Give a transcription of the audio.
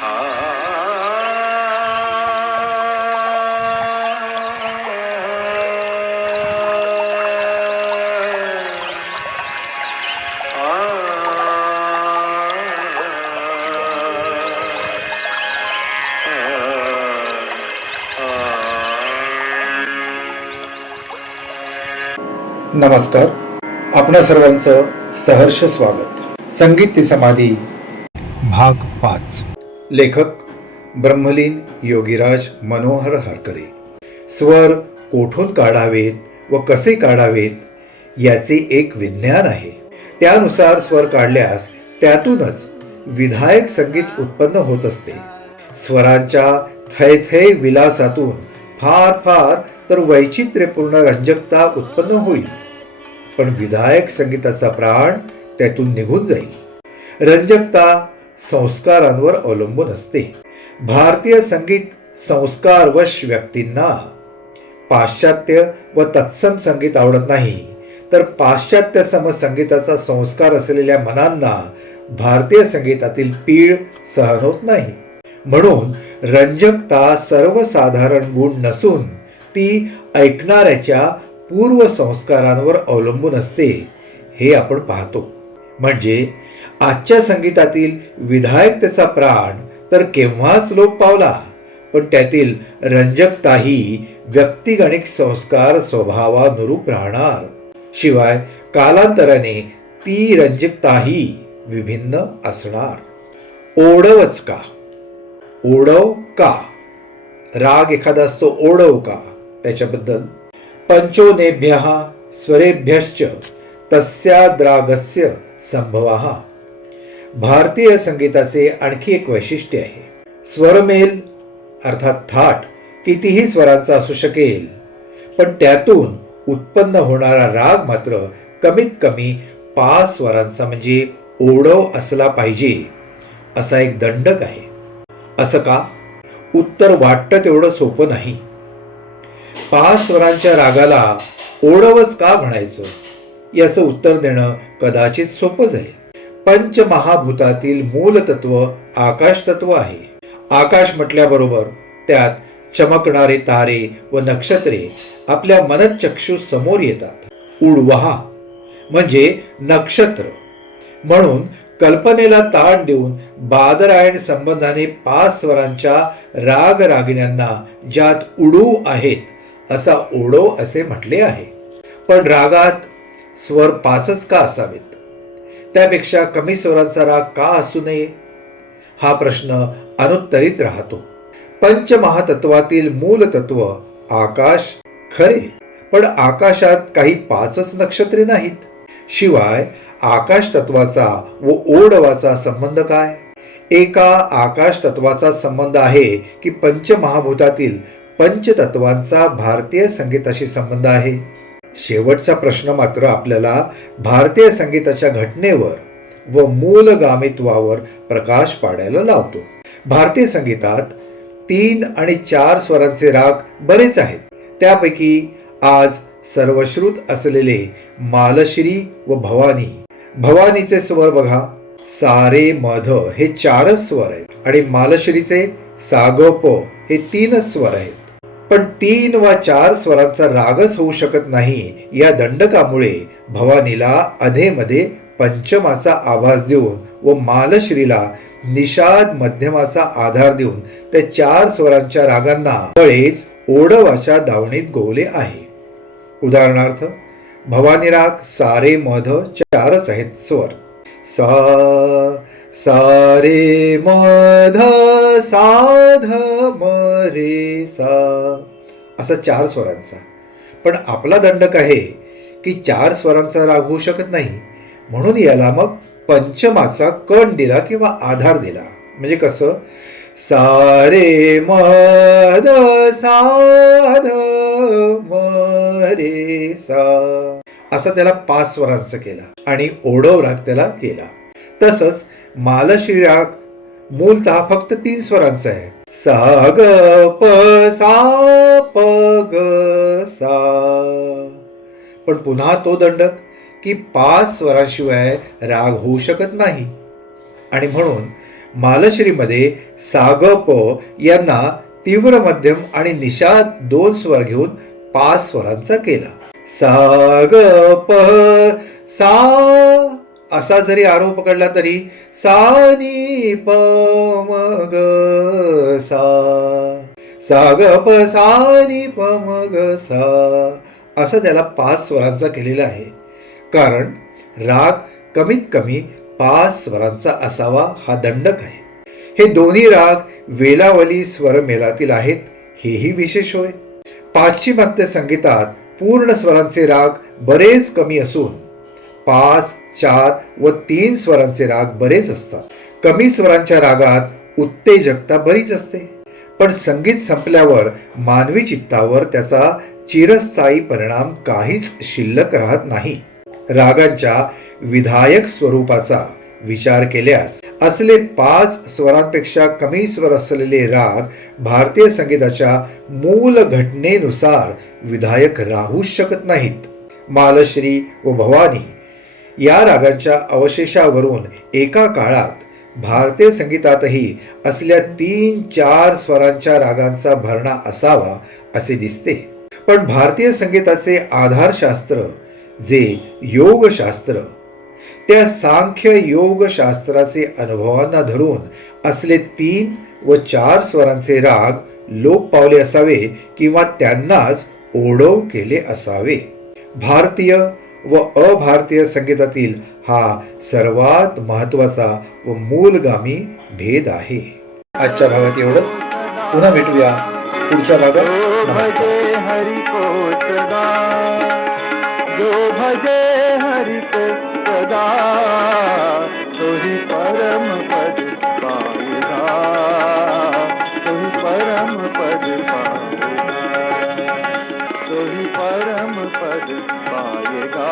नमस्कार. आपणा सर्वांचं सहर्ष स्वागत. संगीत ती समाधी भाग 5. लेखक ब्रह्मलीन योगीराज मनोहर हरकरे. स्वर कोठून काढावेत व कसे काढावेत याचे एक विज्ञान आहे. त्यानुसार स्वर काढल्यास त्यातूनच विधायक संगीत उत्पन्न होत असते. स्वरांच्या थैथै विलासातून फार फार तर वैचित्र्यपूर्ण रंजकता उत्पन्न होईल, पण विधायक संगीताचा प्राण त्यातून निघून जाईल. रंजकता संस्कारांवर अवलंबून असते. भारतीय संगीत संस्कारवश व्यक्तींना पाश्चात्य व तत्सम संगीत आवडत नाही, तर पाश्चात्य सम संगीताचा संस्कार असलेल्या मनांना भारतीय संगीतातील पीळ सहन होत नाही. म्हणून रंजकता सर्वसाधारण गुण नसून ती ऐकणाऱ्याच्या पूर्वसंस्कारांवर अवलंबून असते हे आपण पाहतो. म्हणजे आजच्या संगीतातील विधायकतेचा प्राण तर केव्हाच लोप पावला, पण त्यातील रंजकताही व्यक्तिगणिक संस्कार स्वभावानुरूप राहणार. शिवाय कालांतराने ती रंजकताही विभिन्न असणार. ओढवच का? ओढव का? राग एखादा असतो ओढव का? त्याच्याबद्दल पंचोनेभ्यः स्वरेभ्यश्च तस्याद्रागस्य संभवः. भारतीय संगीताचे आणखी एक वैशिष्ट्य आहे. स्वरमेल अर्थात थाट कितीही स्वरांचा असू शकेल, पण त्यातून उत्पन्न होणारा राग मात्र कमीत कमी 5 स्वरांचा म्हणजे ओढव असला पाहिजे असा एक दंडक आहे. असं का? उत्तर वाटतं तेवढं सोपं नाही. 5 स्वरांच्या रागाला ओढवच का म्हणायचं याचं उत्तर देणं कदाचित सोपं जाईल. पंचमहाभूतातील मूलतत्व आकाश तत्व आहे. आकाश म्हटल्याबरोबर त्यात चमकणारे तारे व नक्षत्रे आपल्या मनःचक्षु समोर येतात. उडवहा म्हणजे नक्षत्र. म्हणून कल्पनेला ताण देऊन बादरायण संबंधाने 5 स्वरांच्या राग रागिण्यांना ज्यात उडू आहेत असा ओढव असे म्हटले आहे. पण रागात स्वर 5च का असावेत? त्यापेक्षा कमी स्वरांचा राग का असू नये हा प्रश्न अनुत्तरित राहतो. पंचमहातत्वातील मूलतत्व आकाश खरे, पण आकाशात काही 5च नक्षत्रे नाहीत. शिवाय आकाश तत्वाचा व ओढवाचा संबंध काय? एका आकाश तत्वाचा संबंध आहे की पंचमहाभूतातील पंचतत्वांचा भारतीय संगीताशी संबंध आहे? शेवटचा प्रश्न मात्र आपल्याला भारतीय संगीताच्या घटनेवर व मूलगामित्वावर प्रकाश पाडायला लावतो. भारतीय संगीतात 3 आणि 4 स्वरांचे राग बरेच आहेत. त्यापैकी आज सर्वश्रुत असलेले मालश्री व भवानी. भवानीचे स्वर बघा, सारे मध हे 4च स्वर आहेत आणि मालश्रीचे सागोप हे 3च स्वर आहेत. पण 3 व 4 स्वरांचा रागच होऊ शकत नाही या दंडकामुळे भवानीला अधेमध्ये पंचमाचा आभास देऊन व मालश्रीला निषाद मध्यमाचा आधार देऊन त्या 4 स्वरांच्या रागांना बळेच ओढवाच्या दावणीत गोवले आहे. उदाहरणार्थ भवानी राग सारे मध 4च आहेत स्वर. सा सारे मध साध मरे सा असा 4 स्वरांचा. पण आपला दंडक आहे की 4 स्वरांचा राग होऊ शकत नाही, म्हणून याला मग पंचमाचा कण दिला किंवा आधार दिला. म्हणजे कसं? सारे मध साध मरे सा असा त्याला 5 स्वरांचा केला आणि ओढव राग त्याला केला. तसंच मालश्री राग मूलतः फक्त 3 स्वरांचा आहे. सा ग प सा प ग सा. पण पुन्हा तो दंडक की 5 स्वरांशिवाय राग होऊ शकत नाही आणि म्हणून मालश्रीमध्ये सा ग प यांना तीव्र मध्यम आणि निषाद 2 स्वर घेऊन 5 स्वरांचा केला. सा ग प सा असा जरी आरोह पकडला तरी सा नी प म ग सा, सा ग प सा नी प म ग सा असं त्याला 5 स्वरांचा केलेला आहे. कारण राग कमीत कमी 5 स्वरांचा असावा हा दंडक आहे. हे दोन्ही राग वेलावली स्वरमेलातील आहेत, हेही विशेष होय. पाश्चिमात्य संगीतात पूर्ण स्वरांचे राग बरेच कमी असून 5, 4 व 3 स्वरांचे राग बरेच असतात. कमी स्वरांच्या रागात उत्तेजकता बरीच असते, पण संगीत संपल्यावर मानवी चित्तावर त्याचा चिरस्थायी परिणाम काहीच शिल्लक राहत नाही. रागांच्या विधायक स्वरूपाचा विचार केल्यास असले 5 स्वरांपेक्षा कमी स्वर असलेले राग भारतीय संगीताच्या मूल घटनेनुसार विधायक राहू शकत नाहीत. मालश्री व भवानी या रागांच्या अवशेषावरून एका काळात भारतीय संगीतातही असल्या 3-4 स्वरांच्या रागांचा भरणा असावा असे दिसते. पण भारतीय संगीताचे आधारशास्त्र जे योगशास्त्र, त्या सांख्य योग शास्त्राचे अनुभवांना धरून असले 3 व 4 स्वरांचे राग लोप पावले असावे किंवा त्यांनाच ओढव केले असावे. भारतीय व अभारतीय संगीतातील हा सर्वात महत्वाचा व मूलगामी भेद आहे. आजच्या भागात एवढंच. पुन्हा भेटूया पुढच्या भागात. नमस्कार. हरि को सदा, जो भजे हरि को सदा, सोही परम पद पाएगा, सोही परम पद पाएगा, सोही परम पद पाएगा.